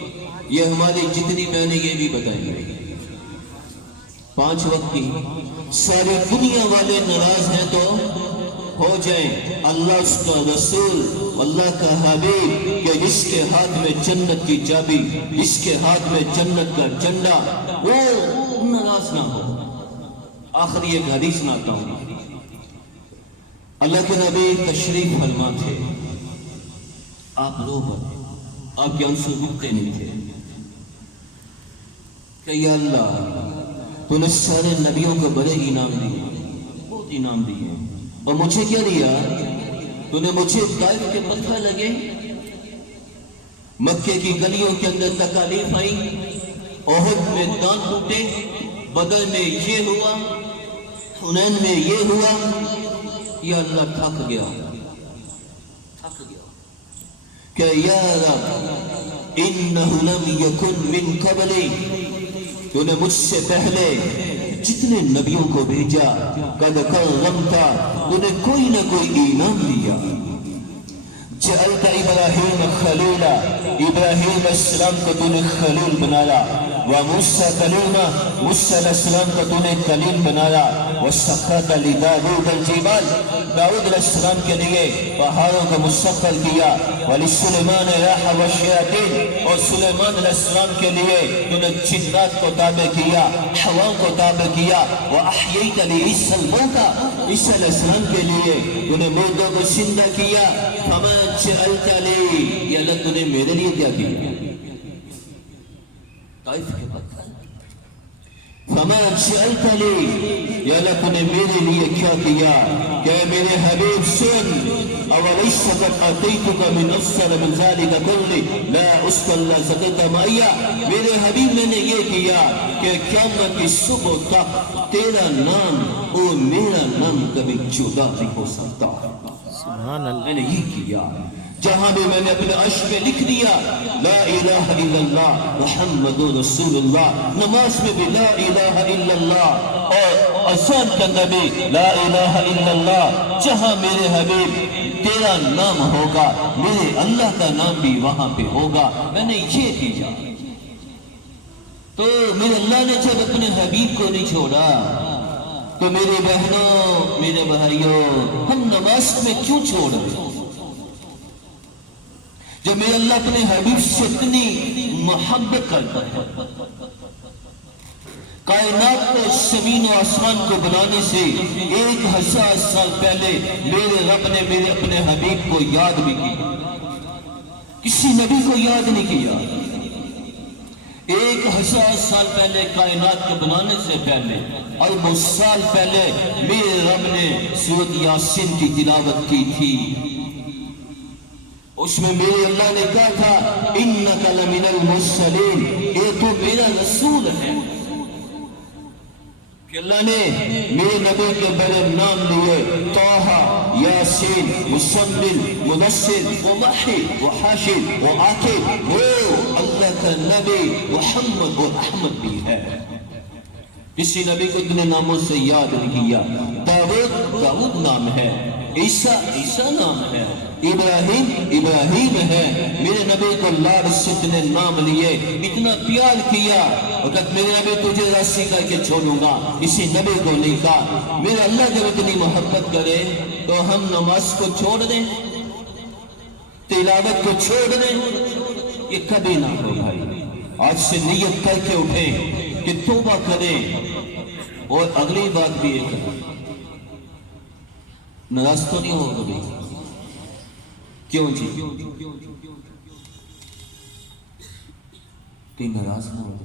یہ ہماری جتنی بہنیں یہ بھی بتائیں گے، 5 وقت کی۔ ساری دنیا والے ناراض ہیں تو ہو ہو جائیں اللہ اس کا رسول اللہ کا حبیب کہ جس کے ہاتھ میں جنت کی چابی جس کے ہاتھ میں جنت کا جھنڈا وہ ناراض نہ ہو. آخری ایک حدیث سناتا ہوں. اللہ کے نبی تشریف فرما تھے. آپ رو پڑے آپ کے آنسو رکتے نہیں تھے کہ یا اللہ تو نے سارے نبیوں کو بڑے انعام دیے بہت انعام دیے اور مجھے کیا دیا تو نے مجھے طائف کے پتھر لگے مکے کی گلیوں کے اندر تکالیف آئی احد میں دان ٹوٹے بدر میں یہ ہوا حنین میں یہ ہوا یا اللہ تھک گیا کہ یا رب انہ لم یکن من قبلی تو نے مجھ سے پہلے جتنے نبیوں کو بھیجا قد کرمتا تو نے کوئی نہ کوئی انعام دیا. جعلت ابراہیم خلیلا ابراہیم علیہ السلام کو تو نے خلیل بنایا وموسیٰ کلیما موسیٰ علیہ السلام کو تو نے کلیم بنایا وسخرت لداود الجبال داود علیہ السلام کے لیے پہاڑوں کو مسخر کیا ولسلیمان الریح والشیاطین اور سلیمان علیہ السلام کے لیے تو نے جنات کو تابع کیا ہوا کو تابع کیا واحییت لعیسی الموتى عیسیٰ علیہ السلام کے لیے تو نے مردوں کو زندہ کیا. فما جعلت لی یا اللہ تو نے میرے لیے کیا کیا طائف کے پتھر. فما جعلت لی یا اللہ تو نے میرے لیے کیا کیا کہ میرے حبیب سن اولیس قد آتیتک من افضل من ذلک کلی لا اسکر لا زکت معیا. میرے حبیب میں نے یہ کیا کہ قیامت کی صبح تک تیرا نام اور میرا نام کبھی جدا نہیں ہو سکتا. میں نے یہ کیا جہاں بھی میں نے اپنے عرش میں لکھ دیا لا الہ الا اللہ محمد رسول اللہ. نماز میں بھی لا الہ الا اللہ اور اذان کے اندر بھی لا الہ الا اللہ. جہاں میرے حبیب تیرا نام ہوگا میرے اللہ کا نام بھی وہاں پہ ہوگا. میں نے یہ کیا تو میرے اللہ نے جب اپنے حبیب کو نہیں چھوڑا تو میرے بہنوں میرے بھائیوں ہم نماز میں کیوں چھوڑ رہے جو میرے اللہ اپنے حبیب سے اتنی محبت کرتا ہے. کائنات کو زمین و آسمان کو بنانے سے 1000 سال پہلے میرے رب نے میرے اپنے حبیب کو یاد بھی کیا. کسی نبی کو یاد نہیں کیا. 1000 سال پہلے کائنات کے بنانے سے پہلے اربوں سال پہلے میرے رب نے سورۃ یاسین کی تلاوت کی تھی. اس میں میرے اللہ نے کہا تھا انک لمن المرسلین یہ تو میرا رسول ہے. کہ اللہ نے میرے نبی کے بڑے نام لیے طٰہ یاسین مزمل مدثر ومحی وحاشر وعاقب. وہ اللہ کا نبی محمد و احمد بھی ہے. کسی نبی کو اتنے ناموں سے یاد نہیں کیا. داؤد نام ہے عیسیٰ نام ہے ابراہیم ہے. میرے نبی کو لاڈ سے اتنے نام لیے اتنا پیار کیا وقت میرے نبی تجھے راضی کر کے چھوڑوں گا اسی نبی کو نہیں کہا. میرا اللہ جب اتنی محبت کرے تو ہم نماز کو چھوڑ دیں تلاوت کو چھوڑ دیں یہ کبھی نہ ہو بھائی. آج سے نیت کر کے اٹھیں کہ توبہ کریں. اور اگلی بات بھی ایک ناراض تو نہیں ہو کبھی کیوں جی کہ ناراض نہ ہو.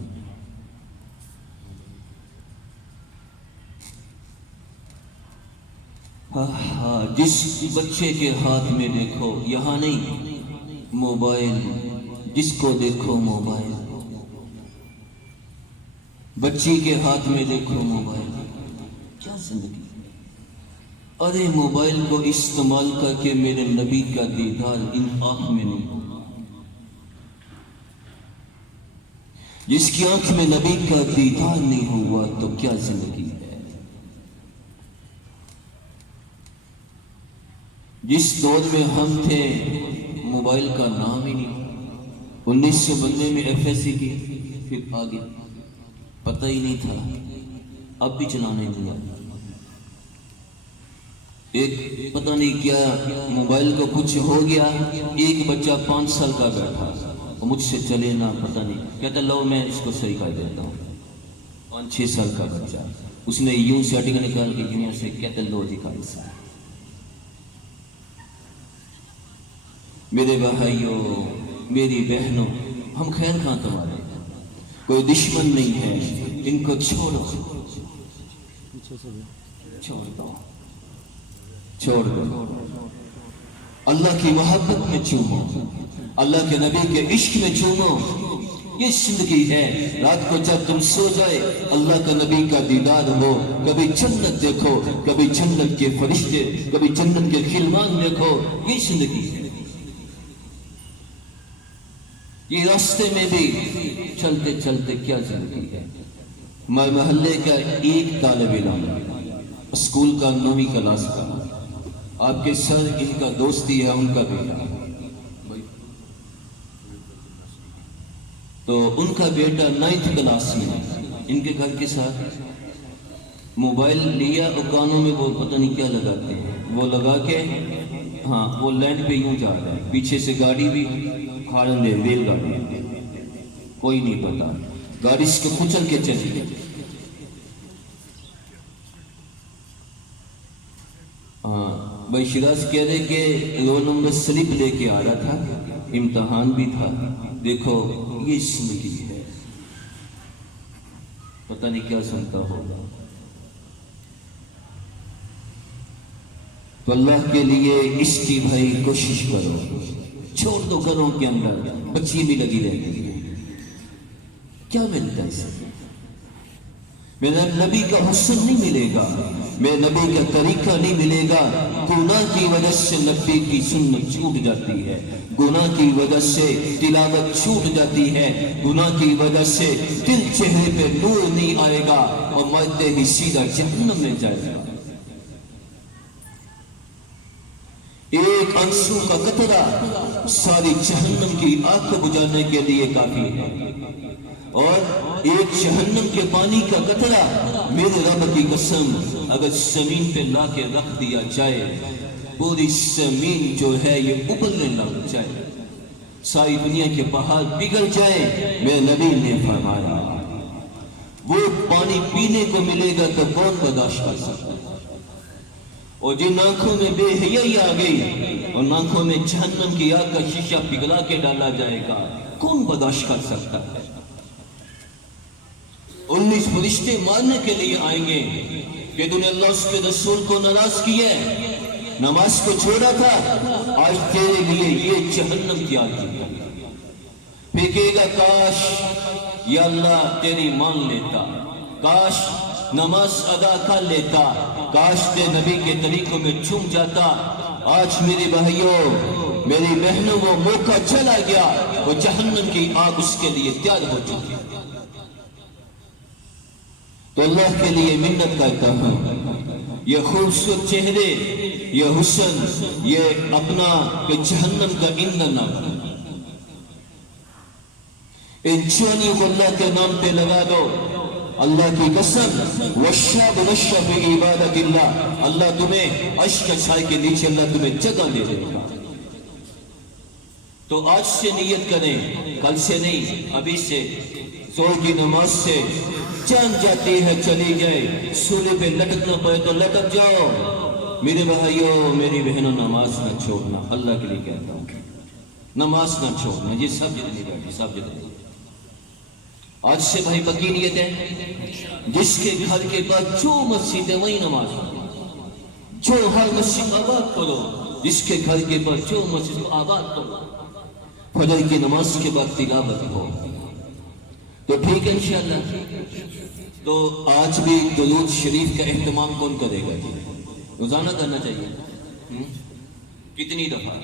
جس بچے کے ہاتھ میں دیکھو یہاں نہیں موبائل جس کو دیکھو موبائل بچی کے ہاتھ میں دیکھو موبائل کیا زندگی. ارے موبائل کو استعمال کر کے میرے نبی کا دیدار ان آنکھ میں نہیں. جس کی آنکھ میں نبی کا دیدار نہیں ہوا تو کیا زندگی ہے. جس دور میں ہم تھے موبائل کا نام ہی نہیں. 1992 میں FSC کی پھر آگے پتہ ہی نہیں تھا. اب بھی چلانے نہیں آتا. ایک پتہ نہیں کیا موبائل کو کچھ ہو گیا، ایک بچہ 5 سال کا بیٹھا، وہ مجھ سے چلے نہ پتہ نہیں، کہتا لو میں اس کو صحیح کر دیتا ہوں۔ 5-6 سال کا بچہ، اس نے یوں سیٹنگ نکال کے یوں سے کہتا لو دکھا اسے۔ میرے بھائیوں، میری بہنوں، ہم خیر خواہ تمہارے، کوئی دشمن نہیں ہے، ان کو چھوڑو، چھوڑ دو، چھوڑ دو۔ اللہ کی محبت میں چومو، اللہ کے نبی کے عشق میں چومو، یہ زندگی ہے۔ رات کو جب تم سو جائے اللہ کا نبی کا دیدار ہو، کبھی جنت دیکھو، کبھی جنت کے فرشتے، کبھی جنت کے خلمان دیکھو، یہ زندگی ہے۔ یہ راستے میں بھی چلتے چلتے کیا زندگی ہے۔ ہمارے محلے کا ایک طالب علم اسکول کا 9ویں کلاس کا، آپ کے سر ان کا دوستی ہے، ان کا بیٹا، تو ان کا بیٹا 9th کلاس میں ان کے گھر کے ساتھ موبائل لیا اور کانوں میں وہ پتہ نہیں کیا لگاتے ہیں، وہ لگا کے ہاں وہ لینڈ پہ یوں جا رہا ہے، پیچھے سے گاڑی بھی ہارن دے، ریل گاڑی، کوئی نہیں پتا، گاڑی اس کو کچل کے چلی گئی۔ ہاں بھائی شراز کہہ رہے کہ رول نمبر سلپ لے کے آ رہا تھا، امتحان بھی تھا، دیکھو یہ زندگی ہے، پتہ نہیں کیا سنتا ہوگا۔ تو اللہ کے لیے اس کی بھائی کوشش کرو، چھوڑ دو گھروں کے اندر، بچی بھی لگی رہتی ہے، کیا ملتا ہے اسے؟ میرا نبی کا حسن نہیں ملے گا، میرے نبی کا طریقہ نہیں ملے گا۔ گناہ کی وجہ سے نبی کی سنت چھوٹ جاتی ہے، گناہ کی وجہ سے تلاوت چھوٹ جاتی ہے، گناہ کی وجہ سے دل چہرے پہ نور نہیں آئے گا اور مرتے ہی سیدھا جہنم میں جائے گا۔ ایک آنسو کا قطرہ ساری جہنم کی آگ کو بجھانے کے لیے کافی ہے، اور ایک جہنم کے پانی کا قطرہ میرے رب کی قسم اگر زمین پہ لا کے رکھ دیا جائے، پوری زمین جو ہے یہ ابلنے لگ جائے، ساری دنیا کے پہاڑ پگھل جائے۔ میرے نبی نے فرمایا وہ پانی پینے کو ملے گا تو کون برداشت کر سکتا ہے؟ اور جن آنکھوں میں بے حیائی آ گئی، اور آنکھوں میں جہنم کی آگ کا شیشہ پگھلا کے ڈالا جائے گا، کون برداشت کر سکتا ہے؟ 19 فرشتے مارنے کے لیے آئیں گے کہ تم نے اللہ اس کے رسول کو ناراض کیا ہے، نماز کو چھوڑا تھا، آج تیرے لیے یہ جہنم کی آگ ہے۔ پھینکے گا کاش یا اللہ تیری مان لیتا، کاش نماز ادا کر لیتا، کاش تے نبی کے طریقوں میں چھوم جاتا۔ آج میرے بھائیوں، میری بہنوں، وہ موقع چلا گیا، وہ جہنم کی آگ اس کے لیے تیار ہو چکی۔ تو اللہ کے لیے منت کرتا ہوں، یہ خوبصورت چہرے، یہ حسن، یہ اپنا کہ جہنم کا ایندھن نہ بنے۔ ان چولیوں کو اللہ کے نام پہ لگا دو، اللہ کی قسم، وَالشَّابُ نَشَّ فِي عِبَادَةِ اللَّهِ، اللہ تمہیں عرش کے چھائے کے نیچے اللہ تمہیں جگہ دے دے گا۔ تو آج سے نیت کریں، کل سے نہیں، ابھی سے، زور کی نماز سے جان جاتی ہے چلی جائے، سولے پہ لٹکنا پڑے تو لٹک جاؤ۔ میرے بھائیوں، میری بہنوں، نماز نہ چھوڑنا، اللہ کے لیے کہتا ہوں، نماز نہ چھوڑنا، یہ سب جتنی بیٹھی، سب جتنی۔ آج سے بھائی پکی نیت ہے، جس کے گھر کے بعد جو مسجد ہے وہی نماز پڑھو، جو ہر مسجد آباد کرو، جس کے گھر کے بعد جو مسجد کو آباد کرو، فجر کی نماز کے بعد تلاوت ہو، تو ٹھیک ہے انشاءاللہ۔ تو آج بھی درود شریف کا اہتمام کون کرے گا؟ روزانہ کرنا چاہیے، کتنی دفعہ؟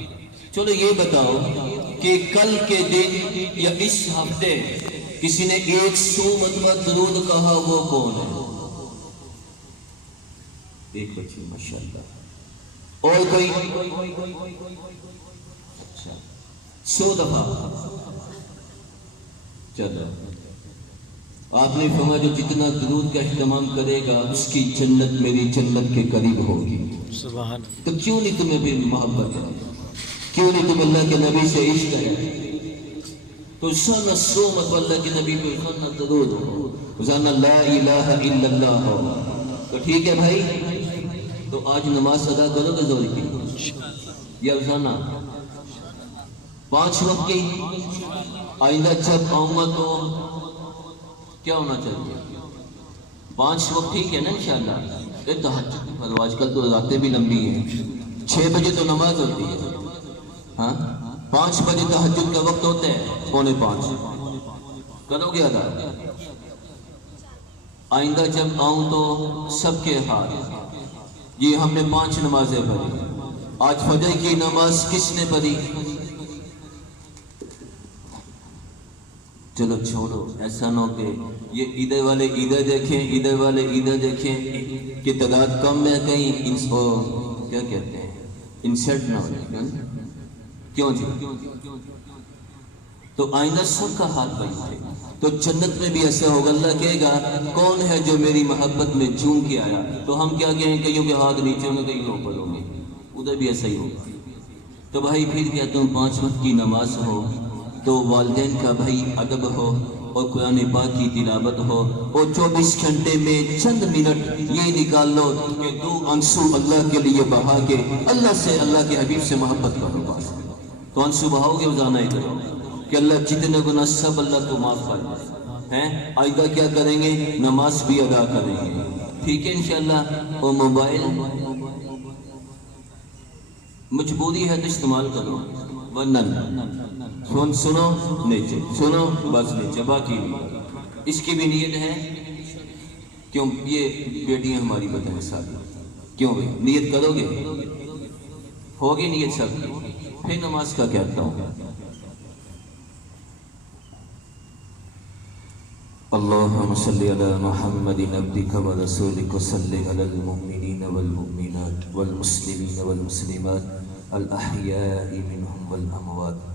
چلو یہ بتاؤ کہ کل کے دن یا اس ہفتے کسی نے 100 مرتبہ درود کہا، وہ کون ہے؟ ایک بچی، ماشاءاللہ۔ اور کوئی؟ اچھا، 100 دفعہ، چلو آپ نے فرمایا جو جتنا درود کا اہتمام کرے گا اس کی جنت میری جنت کے قریب ہوگی. سبحان. تو کیوں نہیں تمہیں بھی محبت ہے؟ کیوں نہیں تم اللہ کے نبی سے عشق ہے؟ تو سانا سومت اللہ کے نبی پہ سانا درود ہو، سانا لا الہ الا اللہ ہو. تو ٹھیک ہے بھائی، تو آج نماز ادا کرو گے زور کی یا روزانہ 5 وقت کی؟ آئندہ جب آؤں گا تو کیا ہونا چاہیے؟ 5 وقت، ٹھیک ہے نا انشاءاللہ؟ یہ تہجد پڑھو، آج کل تو راتیں بھی لمبی ہیں. 6 بجے تو نماز ہوتی ہے، ہاں 5 بجے تہجد کا وقت ہوتا ہے، 4:45 کرو گے ادا؟ آئندہ جب آؤں تو سب کے ہاتھ، یہ ہم نے 5 نمازیں پڑھی. آج فجر کی نماز کس نے پڑھی؟ چلو چھوڑو، ایسا نہ ہو کہ یہ ادھر والے ادھر دیکھیں، ادھر والے ادھر دیکھیں کہ تعداد کم ہے، کہیں ان کو کیا کہتے ہیں انسرٹ نہ ہو. کیوں جی؟ تو آئندہ سب کا ہاتھ بنتے. تو جنت میں بھی ایسا ہوگا، اللہ کہے گا کون ہے جو میری محبت میں چوم کے آیا؟ تو ہم کیا کہیں، کئیوں کے ہاتھ نیچے ہوں گے، کئی اوپر ہوں گے، ادھر بھی ایسا ہی ہوگا. تو بھائی پھر کیا تم 5 وقت کی نماز ہو تو والدین کا بھائی ادب ہو اور قرآن پاک کی تلاوت ہو، اور 24 گھنٹے میں چند منٹ یہ نکال لو کہ 2 آنسو اللہ کے لیے بہا کے اللہ سے، اللہ کے حبیب سے محبت کرو. بس تو آنسو بہاؤ گے، روزانہ ہی کرو کہ اللہ جتنے گناہ سب اللہ کو معاف کر دے ہیں. آئندہ کیا کریں گے؟ نماز بھی ادا کریں گے، ٹھیک ہے انشاءاللہ. اور موبائل مجبوری ہے تو استعمال کرو، ورنہ سنو نیچے، سنو بس نیچے، باقی نہیں. اس کی بھی نیت ہے، کیوں یہ بیٹیاں ہماری بتائیں ساتھ، کیوں بھائی نیت کرو گے؟ ہوگی نیت سب کی. پھر نماز کا کہتا ہوں، اللہم صلی علی محمد عبدک و رسولک صلی علی المؤمنین والمؤمنات والمسلمین والمسلمات الاحیاء منہم والاموات.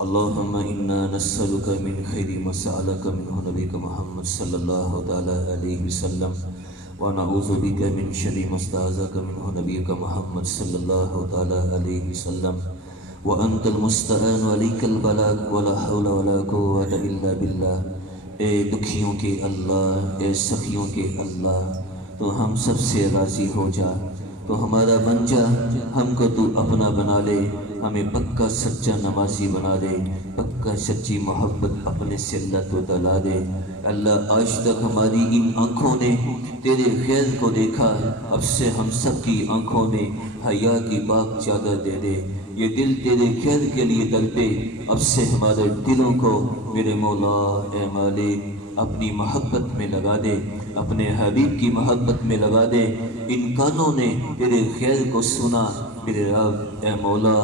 اللہم انا نسألک من خیر ما سألک منہ نبیک محمد صلی اللہ تعالی علیہ وسلم، ونعوذ بک من شر ما استعاذک منہ نبیک محمد صلی اللہ تعالی علیہ وسلم، وانت المستعان علیک البلاغ ولا حول ولا قوة الا باللہ. اے دکھیوں کے اللہ، اے سخیوں کے اللہ، تو ہم سب سے راضی ہو جا، تو ہمارا بن جا، ہم کو تو اپنا بنا لے، ہمیں پکا سچا نمازی بنا دے، پکا سچی محبت اپنے سے اللہ تو دلا دے. اللہ آج تک ہماری ان آنکھوں نے تیرے خیر کو دیکھا، اب سے ہم سب کی آنکھوں میں حیا کی پاک چادر دے دے. یہ دل تیرے خیر کے لیے تڑپے، اب سے ہمارے دلوں کو میرے مولا اے مالک اپنی محبت میں لگا دے، اپنے حبیب کی محبت میں لگا دے. ان کانوں نے تیرے خیر کو سنا میرے رب اے مولا،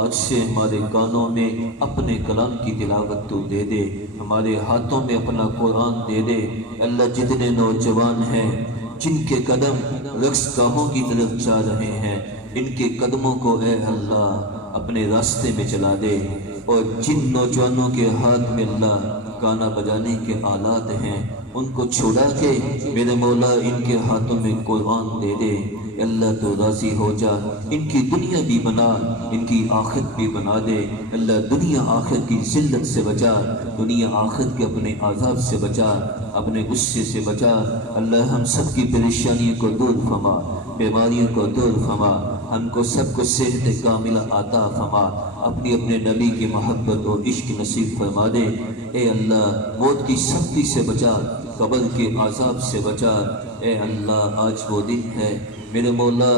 آج سے ہمارے کانوں میں اپنے کلام کی تلاوت تو دے دے، ہمارے ہاتھوں میں اپنا قرآن دے دے. اللہ جتنے نوجوان ہیں جن کے قدم رقص گاہوں کی طرف جا رہے ہیں، ان کے قدموں کو اے اللہ اپنے راستے میں چلا دے. اور جن نوجوانوں کے ہاتھ میں اللہ گانا بجانے کے آلات ہیں، ان کو چھوڑا کے میرے مولا ان کے ہاتھوں میں قرآن دے دے. اللہ تو راضی ہو جا، ان کی دنیا بھی بنا، ان کی آخرت بھی بنا دے. اللہ دنیا آخرت کی ذلت سے بچا، دنیا آخرت کے اپنے عذاب سے بچا، اپنے غصے سے بچا. اللہ ہم سب کی پریشانیوں کو دور فرما، بیماریوں کو دور فرما، ہم کو سب کو صحت کاملہ عطا فرما، اپنی اپنے نبی کی محبت اور عشق نصیب فرما دے. اے اللہ موت کی سختی سے بچا، قبر کے عذاب سے بچا. اے اللہ آج وہ دن ہے میرے مولا،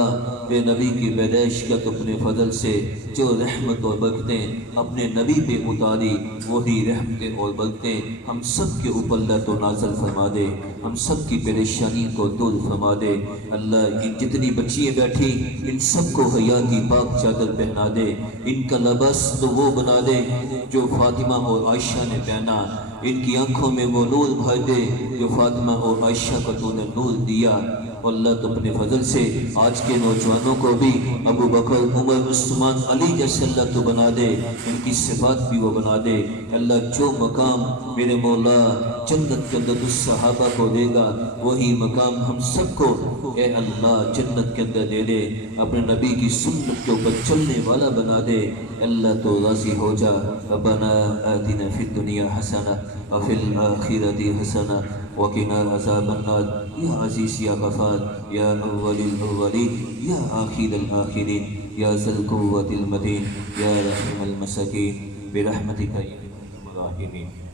اے نبی کی پیدائش کا تو اپنے فضل سے جو رحمت اور برکتیں اپنے نبی پہ اتاری، وہی رحمتیں اور برکتیں ہم سب کے اوپر اللہ تو نازل فرما دے، ہم سب کی پریشانی کو دور فرما دے. اللہ ان جتنی بچیاں بیٹھی ان سب کو حیا کی پاک چادر پہنا دے، ان کا لباس تو وہ بنا دے جو فاطمہ اور عائشہ نے پہنا. ان کی آنکھوں میں وہ نور بھر دے جو فاطمہ اور عائشہ کو تو نے نور دیا۔ اللہ تو اپنے فضل سے آج کے نوجوانوں کو بھی ابو بکر، عمر، عثمان، علی جیسے اللہ تو بنا دے، ان کی صفات بھی وہ بنا دے۔ اللہ جو مقام میرے مولا جنت کے اندر اس صحابہ کو دے گا وہی مقام ہم سب کو اے اللہ جنت کے اندر دے دے، اپنے نبی کی سنت کے اوپر چلنے والا بنا دے۔ اللہ تو راضی ہو جا۔ ربنا آتنا فی الدنیا حسنہ وفی الآخرۃ حسنہ وقنا عذاب النار۔ یا عزیز یا غفار یا اول الاولین یا آخر الآخرین یا ذی القوۃ المتین یا رحم المساکین برحمتک یا ارحم الراحمین۔